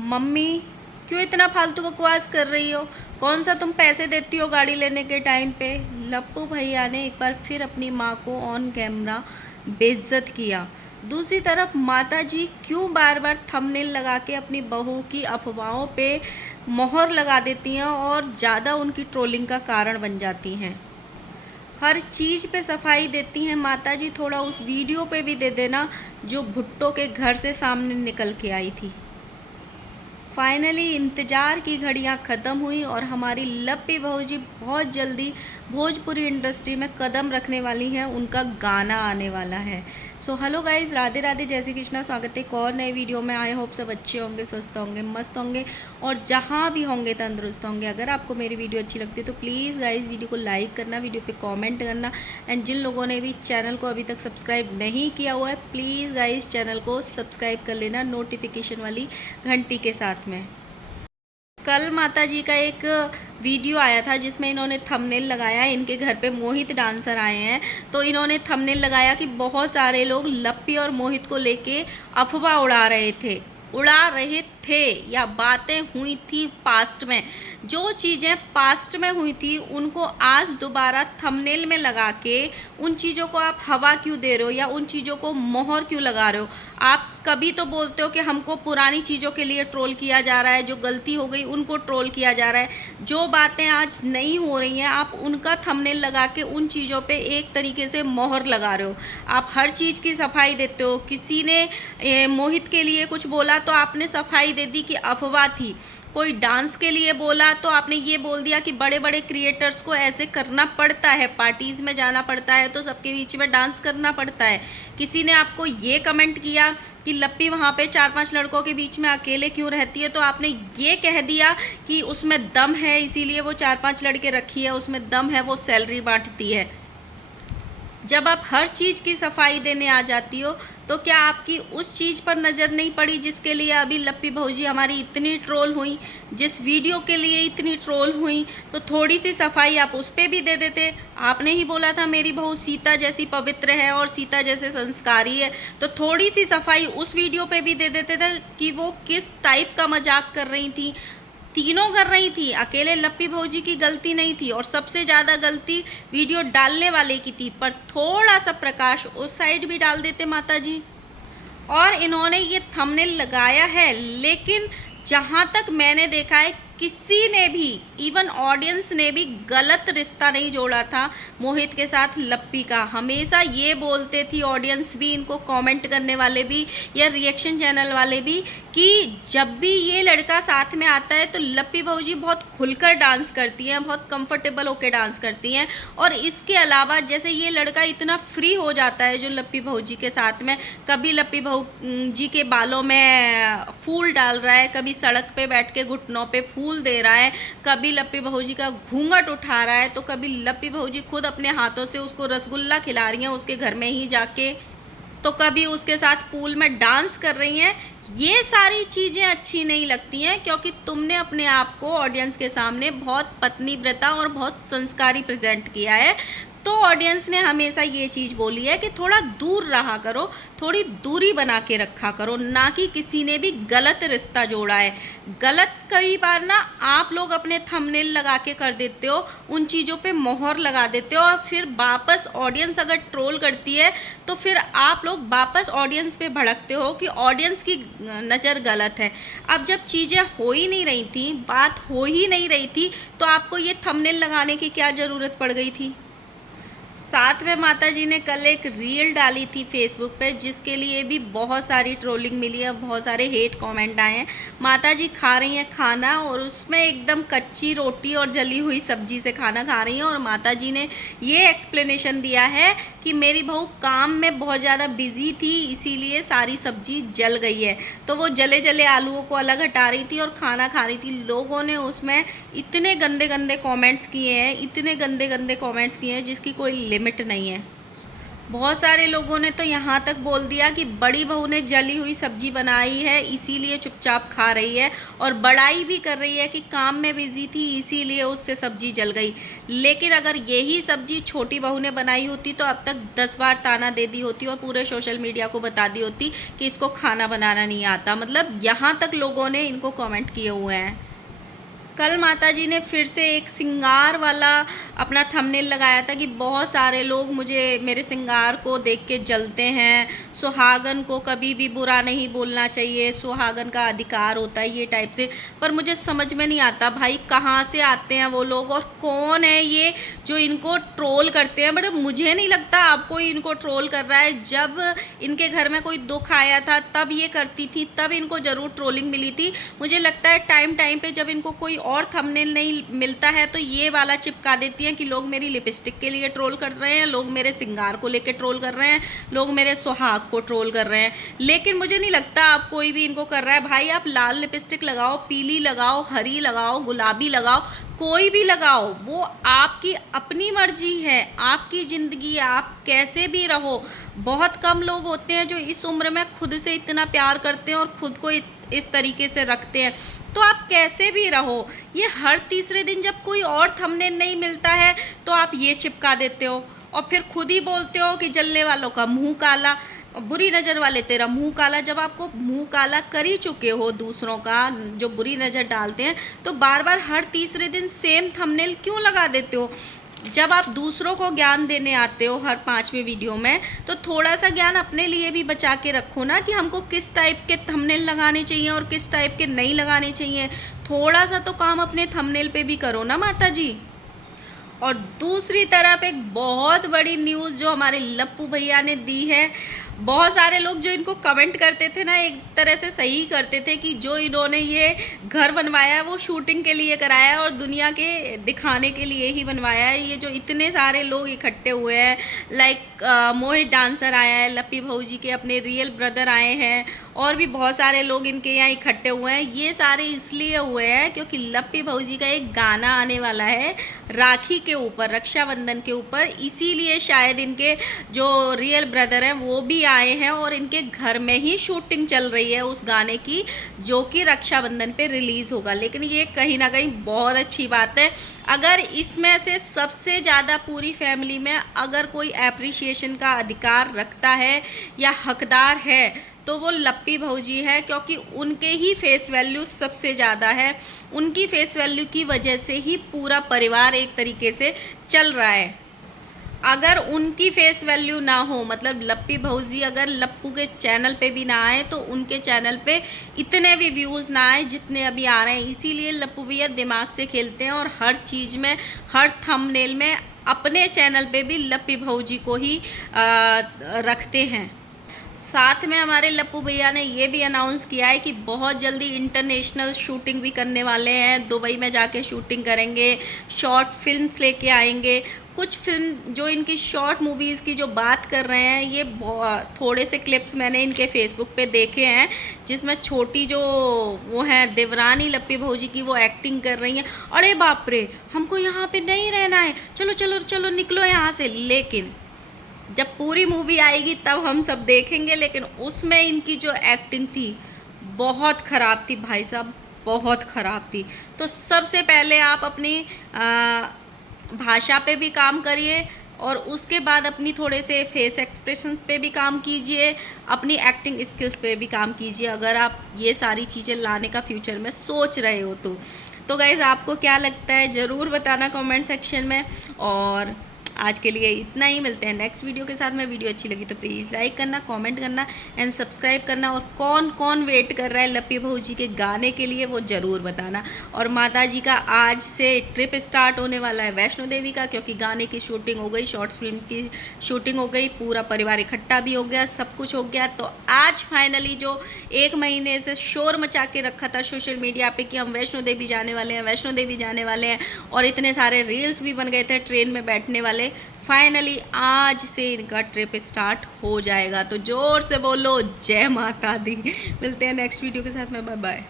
Mummy क्यों इतना फालतू बकवास कर रही हो? कौन सा तुम पैसे देती हो गाड़ी लेने के टाइम पे? लप्पू भैया ने एक बार फिर अपनी माँ को ऑन कैमरा बेइज्जत किया। दूसरी तरफ माता जी क्यों बार बार थंबनेल लगा के अपनी बहू की अफवाहों पे मोहर लगा देती हैं और ज़्यादा उनकी ट्रोलिंग का कारण बन जाती हैं। हर चीज़ पे सफाई देती हैं माता जी, थोड़ा उस वीडियो पे भी दे देना जो भुट्टो के घर से सामने निकल के आई थी। फाइनली इंतज़ार की घड़ियां ख़त्म हुई और हमारी लप्पी बहू जी बहुत जल्दी भोजपुरी इंडस्ट्री में कदम रखने वाली हैं। उनका गाना आने वाला है। So hello guys, Radhe Radhe, जय श्री कृष्णा। स्वागत है एक और नए वीडियो में। आई होप सब अच्छे होंगे, स्वस्थ होंगे, मस्त होंगे और जहाँ भी होंगे तंदुरुस्त होंगे। अगर आपको मेरी वीडियो अच्छी लगती है तो प्लीज़ गाइज़ वीडियो को लाइक करना, वीडियो पे कमेंट करना एंड जिन लोगों ने भी चैनल को अभी तक सब्सक्राइब नहीं किया हुआ है प्लीज़ गाइज़ चैनल को सब्सक्राइब कर लेना नोटिफिकेशन वाली घंटी के साथ में। कल माता जी का एक वीडियो आया था जिसमें इन्होंने थंबनेल लगाया, इनके घर पे मोहित डांसर आए हैं तो इन्होंने थंबनेल लगाया कि बहुत सारे लोग लप्पी और मोहित को लेके अफवाह उड़ा रहे थे या बातें हुई थी पास्ट में। जो चीज़ें पास्ट में हुई थी उनको आज दोबारा थंबनेल में लगा के उन चीज़ों को आप हवा क्यों दे रहे हो या उन चीज़ों को मोहर क्यों लगा रहे हो? आप कभी तो बोलते हो कि हमको पुरानी चीज़ों के लिए ट्रोल किया जा रहा है, जो गलती हो गई उनको ट्रोल किया जा रहा है। जो बातें आज नहीं हो रही हैं आप उनका थंबनेल लगा के उन चीज़ों पे एक तरीके से मोहर लगा रहे हो। आप हर चीज़ की सफाई देते हो। किसी ने मोहित के लिए कुछ बोला तो आपने सफाई दे दी कि अफवाह थी। कोई डांस के लिए बोला तो आपने ये बोल दिया कि बड़े बड़े क्रिएटर्स को ऐसे करना पड़ता है, पार्टीज़ में जाना पड़ता है तो सबके बीच में डांस करना पड़ता है। किसी ने आपको ये कमेंट किया कि लप्पी वहाँ पे 4-5 लड़कों के बीच में अकेले क्यों रहती है तो आपने ये कह दिया कि उसमें दम है इसीलिए वो 4-5 लड़के रखी है, उसमें दम है, वो सैलरी बांटती है। जब आप हर चीज़ की सफाई देने आ जाती हो तो क्या आपकी उस चीज़ पर नज़र नहीं पड़ी जिसके लिए अभी लप्पी भौजी हमारी इतनी ट्रोल हुई, जिस वीडियो के लिए इतनी ट्रोल हुई? तो थोड़ी सी सफाई आप उस पर भी दे देते। आपने ही बोला था मेरी बहू सीता जैसी पवित्र है और सीता जैसे संस्कारी है, तो थोड़ी सी सफाई उस वीडियो पे भी दे देते थे कि वो किस टाइप का मजाक कर रही थी। तीनों कर रही थी, अकेले लप्पी भौजी की गलती नहीं थी और सबसे ज़्यादा गलती वीडियो डालने वाले की थी। पर थोड़ा सा प्रकाश उस साइड भी डाल देते माता जी। और इन्होंने ये थंबनेल लगाया है लेकिन जहाँ तक मैंने देखा है किसी ने भी, इवन ऑडियंस ने भी गलत रिश्ता नहीं जोड़ा था मोहित के साथ लप्पी का। हमेशा ये बोलते थी ऑडियंस भी, इनको कमेंट करने वाले भी या रिएक्शन चैनल वाले भी कि जब भी ये लड़का साथ में आता है तो लप्पी भौजी बहुत खुलकर डांस करती हैं, बहुत कंफर्टेबल होकर डांस करती हैं। और इसके अलावा जैसे ये लड़का इतना फ्री हो जाता है जो लप्पी भौजी के साथ में, कभी लप्पी भौजी के बालों में फूल डाल रहा है, कभी सड़क पे बैठ के घुटनों पे फूल दे रहा है, कभी लप्पी भौजी का घूंघट उठा रहा है, तो कभी लप्पी भौजी खुद अपने हाथों से उसको रसगुल्ला खिला रही हैं उसके घर में ही जाके, तो कभी उसके साथ पूल में डांस कर रही हैं। ये सारी चीज़ें अच्छी नहीं लगती हैं क्योंकि तुमने अपने आप को ऑडियंस के सामने बहुत पत्नीव्रता और बहुत संस्कारी प्रेजेंट किया है। तो ऑडियंस ने हमेशा ये चीज़ बोली है कि थोड़ा दूर रहा करो, थोड़ी दूरी बना के रखा करो, ना कि किसी ने भी गलत रिश्ता जोड़ा है। गलत कई बार ना आप लोग अपने थंबनेल लगा के कर देते हो, उन चीज़ों पे मोहर लगा देते हो और फिर वापस ऑडियंस अगर ट्रोल करती है तो फिर आप लोग वापस ऑडियंस पे भड़कते हो कि ऑडियंस की नज़र गलत है। अब जब चीज़ें हो ही नहीं रही थी, बात हो ही नहीं रही थी, तो आपको ये थंबनेल लगाने की क्या ज़रूरत पड़ गई थी? साथ में माता जी ने कल एक रील डाली थी फेसबुक पे जिसके लिए भी बहुत सारी ट्रोलिंग मिली है, बहुत सारे हेट कमेंट आए हैं। माता जी खा रही हैं खाना और उसमें एकदम कच्ची रोटी और जली हुई सब्जी से खाना खा रही हैं और माता जी ने ये एक्सप्लेनेशन दिया है कि मेरी बहू काम में बहुत ज़्यादा बिजी थी इसीलिए सारी सब्जी जल गई है। तो वो जले जले आलूओं को अलग हटा रही थी और खाना खा रही थी। लोगों ने उसमें इतने गंदे गंदे कमेंट्स किए हैं, इतने गंदे गंदे कमेंट्स किए हैं जिसकी कोई लिमिट नहीं है। बहुत सारे लोगों ने तो यहाँ तक बोल दिया कि बड़ी बहू ने जली हुई सब्जी बनाई है इसीलिए चुपचाप खा रही है, और बड़ाई भी कर रही है कि काम में बिजी थी इसीलिए उससे सब्जी जल गई। लेकिन अगर यही सब्जी छोटी बहू ने बनाई होती तो अब तक 10 बार ताना दे दी होती और पूरे सोशल मीडिया को बता दी होती कि इसको खाना बनाना नहीं आता। मतलब यहाँ तक लोगों ने इनको कमेंट किए हुए हैं। कल माताजी ने फिर से एक सिंगार वाला अपना थंबनेल लगाया था कि बहुत सारे लोग मुझे मेरे सिंगार को देख के जलते हैं, सुहागन को कभी भी बुरा नहीं बोलना चाहिए, सुहागन का अधिकार होता है, ये टाइप से। पर मुझे समझ में नहीं आता भाई कहाँ से आते हैं वो लोग और कौन है ये जो इनको ट्रोल करते हैं। बट मुझे नहीं लगता आपको इनको ट्रोल कर रहा है। जब इनके घर में कोई दुख आया था तब ये करती थी, तब इनको ज़रूर ट्रोलिंग मिली थी। मुझे लगता है टाइम टाइम पे जब इनको कोई और थंबनेल नहीं मिलता है तो ये वाला चिपका देती हैं कि लोग मेरी लिपस्टिक के लिए ट्रोल कर रहे हैं, लोग मेरे सिंगार को लेके ट्रोल कर रहे हैं, लोग मेरे सुहाग को ट्रोल कर रहे हैं। लेकिन मुझे नहीं लगता आप कोई भी इनको कर रहा है। भाई आप लाल लिपस्टिक लगाओ, पीली लगाओ, हरी लगाओ, गुलाबी लगाओ, कोई भी लगाओ, वो आपकी अपनी मर्जी है, आपकी ज़िंदगी है, आप कैसे भी रहो। बहुत कम लोग होते हैं जो इस उम्र में खुद से इतना प्यार करते हैं और खुद को इस तरीके से रखते हैं। तो आप कैसे भी रहो, ये हर तीसरे दिन जब कोई और थंबनेल नहीं मिलता है तो आप ये चिपका देते हो और फिर खुद ही बोलते हो कि जलने वालों का मुंह काला, बुरी नज़र वाले तेरा मुंह काला। जब आपको मुंह काला कर ही चुके हो दूसरों का, जो बुरी नज़र डालते हैं, तो बार बार हर तीसरे दिन सेम थंबनेल क्यों लगा देते हो? जब आप दूसरों को ज्ञान देने आते हो हर 5वें वीडियो में, तो थोड़ा सा ज्ञान अपने लिए भी बचा के रखो ना कि हमको किस टाइप के थंबनेल लगाने चाहिए और किस टाइप के नहीं लगाने चाहिए। थोड़ा सा तो काम अपने थंबनेल पे भी करो ना माता जी। और दूसरी तरफ एक बहुत बड़ी न्यूज़ जो हमारे लप्पू भैया ने दी है। बहुत सारे लोग जो इनको कमेंट करते थे ना, एक तरह से सही करते थे कि जो इन्होंने ये घर बनवाया है वो शूटिंग के लिए कराया है और दुनिया के दिखाने के लिए ही बनवाया है। ये जो इतने सारे लोग इकट्ठे हुए हैं, लाइक मोहित डांसर आया है, लप्पी भाऊजी के अपने रियल ब्रदर आए हैं और भी बहुत सारे लोग इनके यहाँ इकट्ठे हुए हैं। ये सारे इसलिए हुए हैं क्योंकि लप्पी भाऊजी का एक गाना आने वाला है राखी के ऊपर, रक्षाबंधन के ऊपर। इसीलिए शायद इनके जो रियल ब्रदर हैं वो भी आए हैं और इनके घर में ही शूटिंग चल रही है उस गाने की, जो कि रक्षाबंधन पे रिलीज़ होगा। लेकिन ये कहीं ना कहीं बहुत अच्छी बात है। अगर इसमें से सबसे ज़्यादा पूरी फैमिली में अगर कोई एप्रिसिएशन का अधिकार रखता है या हकदार है तो वो लप्पी भाऊजी है, क्योंकि उनके ही फेस वैल्यू सबसे ज़्यादा है। उनकी फेस वैल्यू की वजह से ही पूरा परिवार एक तरीके से चल रहा है। अगर उनकी फेस वैल्यू ना हो, मतलब लप्पी भाऊजी अगर लप्पू के चैनल पे भी ना आए तो उनके चैनल पे इतने भी व्यूज़ ना आए जितने अभी आ रहे हैं। इसीलिए लप्पू भैया दिमाग से खेलते हैं और हर चीज़ में, हर थंबनेल में अपने चैनल पे भी लप्पी भाऊजी को ही रखते हैं। साथ में हमारे लप्पू भैया ने ये भी अनाउंस किया है कि बहुत जल्दी इंटरनेशनल शूटिंग भी करने वाले हैं। दुबई में जाके शूटिंग करेंगे, शॉर्ट फिल्म्स लेके आएंगे। कुछ फिल्म जो इनकी शॉर्ट मूवीज़ की जो बात कर रहे हैं, ये थोड़े से क्लिप्स मैंने इनके फेसबुक पे देखे हैं जिसमें छोटी जो वो हैं देवरानी लप्पी भाऊजी की, वो एक्टिंग कर रही हैं। अरे बाप रे, हमको यहाँ पे नहीं रहना है, चलो चलो चलो निकलो यहाँ से। लेकिन जब पूरी मूवी आएगी तब हम सब देखेंगे। लेकिन उसमें इनकी जो एक्टिंग थी बहुत ख़राब थी भाई साहब, बहुत ख़राब थी। तो सबसे पहले आप अपनी भाषा पे भी काम करिए और उसके बाद अपनी थोड़े से फेस एक्सप्रेशंस पे भी काम कीजिए, अपनी एक्टिंग स्किल्स पे भी काम कीजिए, अगर आप ये सारी चीज़ें लाने का फ्यूचर में सोच रहे हो तो गाइज़ आपको क्या लगता है ज़रूर बताना कमेंट सेक्शन में। और आज के लिए इतना ही, मिलते हैं नेक्स्ट वीडियो के साथ में। वीडियो अच्छी लगी तो प्लीज़ लाइक करना, कमेंट करना एंड सब्सक्राइब करना। और कौन कौन वेट कर रहा है लप्पी भाऊजी के गाने के लिए वो ज़रूर बताना। और माता जी का आज से ट्रिप स्टार्ट होने वाला है वैष्णो देवी का, क्योंकि गाने की शूटिंग हो गई, शॉर्ट्स फिल्म की शूटिंग हो गई, पूरा परिवार इकट्ठा भी हो गया, सब कुछ हो गया। तो आज फाइनली जो 1 महीने से शोर मचा के रखा था सोशल मीडिया पे कि हम वैष्णो देवी जाने वाले हैं, वैष्णो देवी जाने वाले हैं, और इतने सारे रील्स भी बन गए थे ट्रेन में बैठने वाले, फाइनली आज से इनका ट्रिप स्टार्ट हो जाएगा। तो जोर से बोलो जय माता दी। मिलते हैं नेक्स्ट वीडियो के साथ में, बाय बाय।